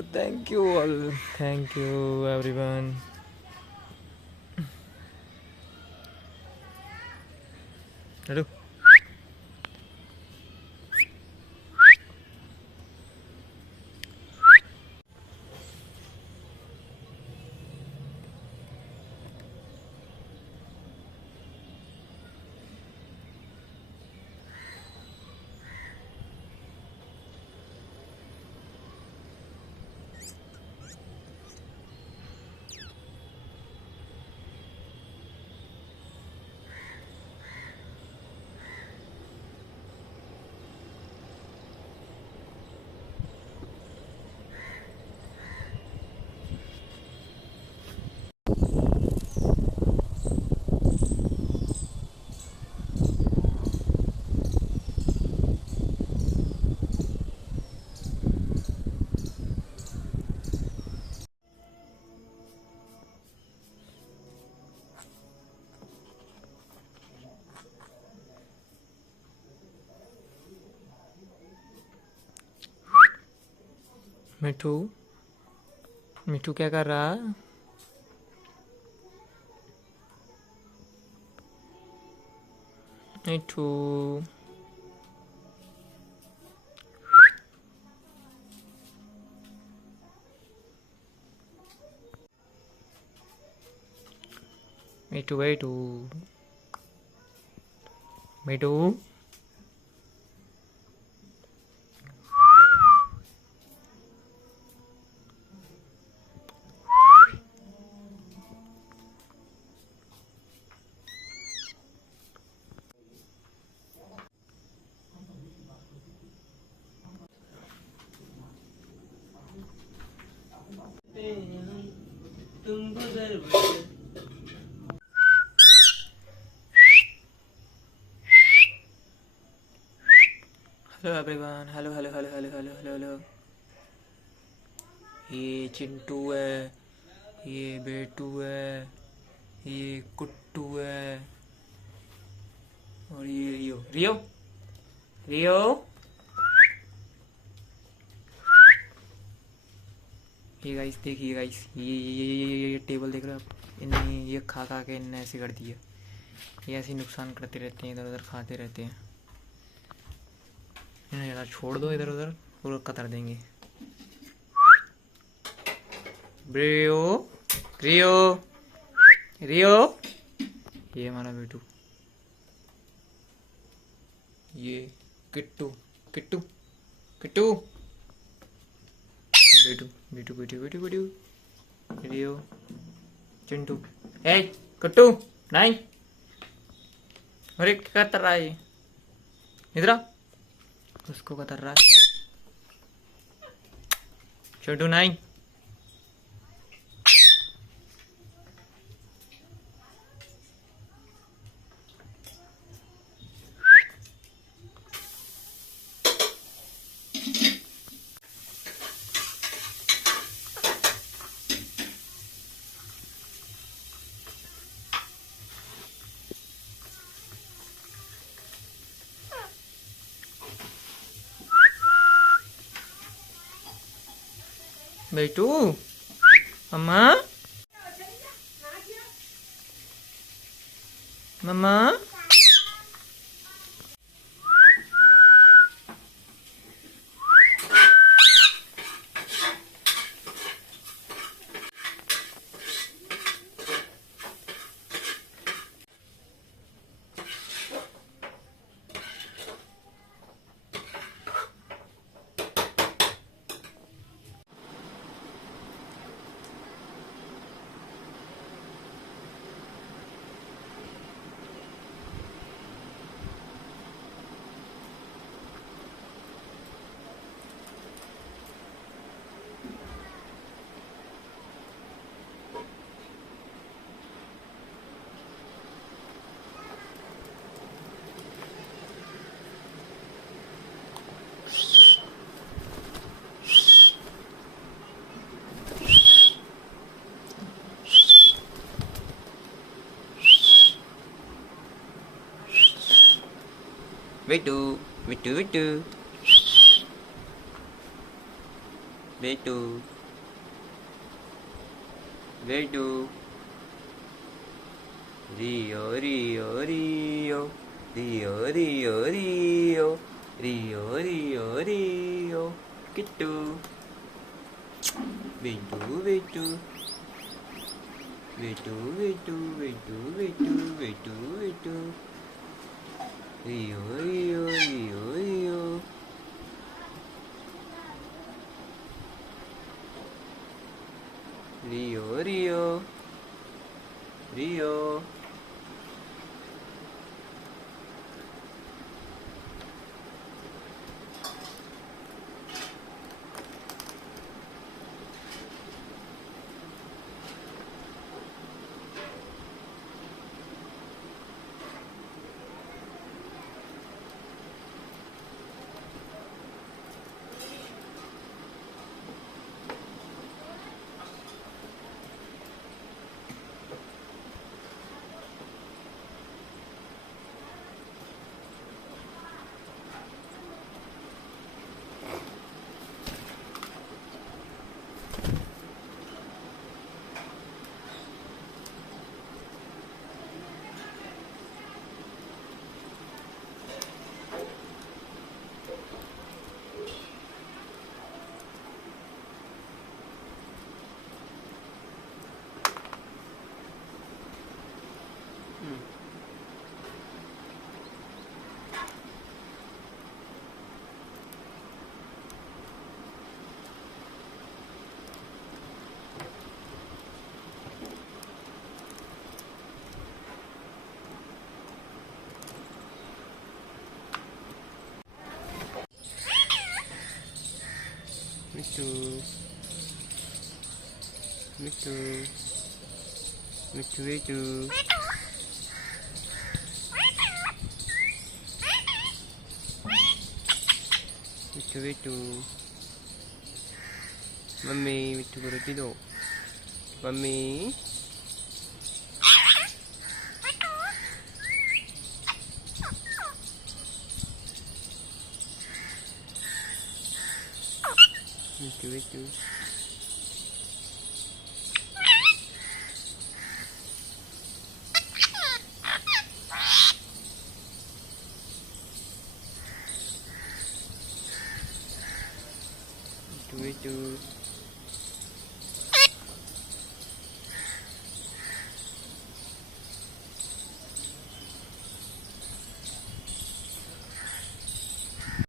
Thank you all. Thank you everyone. Hello. मिठू मिठू क्या कर रहा है? मिठू मिठू मिठू मिठू तुम गुजर hello everyone, hello hello hello hello hello hello hello. ये चिंटू है, ये बेटू है, ये कुट्टू है और ये रियो रियो रियो। ये गाइस देखिए गाइस, ये टेबल देख रहे हो आप? इन्हें ये खा खा के इन्हें ऐसे कर दिया। ये ऐसे ही नुकसान करते रहते हैं, इधर उधर खाते रहते हैं। इन्हें ज़्यादा छोड़ दो इधर उधर और कतर देंगे। रियो रियो रियो, ये हमारा बेटू, ये किट्टू किट्टू किट्टू, बेटू बेटू बेटू बेटू बेटू, रियो चिंटू। ए कुट्टू नहीं, अरे क्या कर रहा है ये? इधर आ, उसको कतर रहा है। छोटू नहीं, बेटू मम्मा मम्मा। Vitu, Vitu, Vitu. Betu. Betu. Rio, Rio, Rio. Rio, Rio, Rio. Rio, Rio, Rio. Gitu. Betu, betu. Betu, betu, betu, betu, betu, betu. Rio, Rio, Rio, Rio. Rio, Rio. Rio. Betu. Betu. Betu, betu. Betu, betu. Mami, betu baru tidur. Mami. Betu, betu. Betu, betu.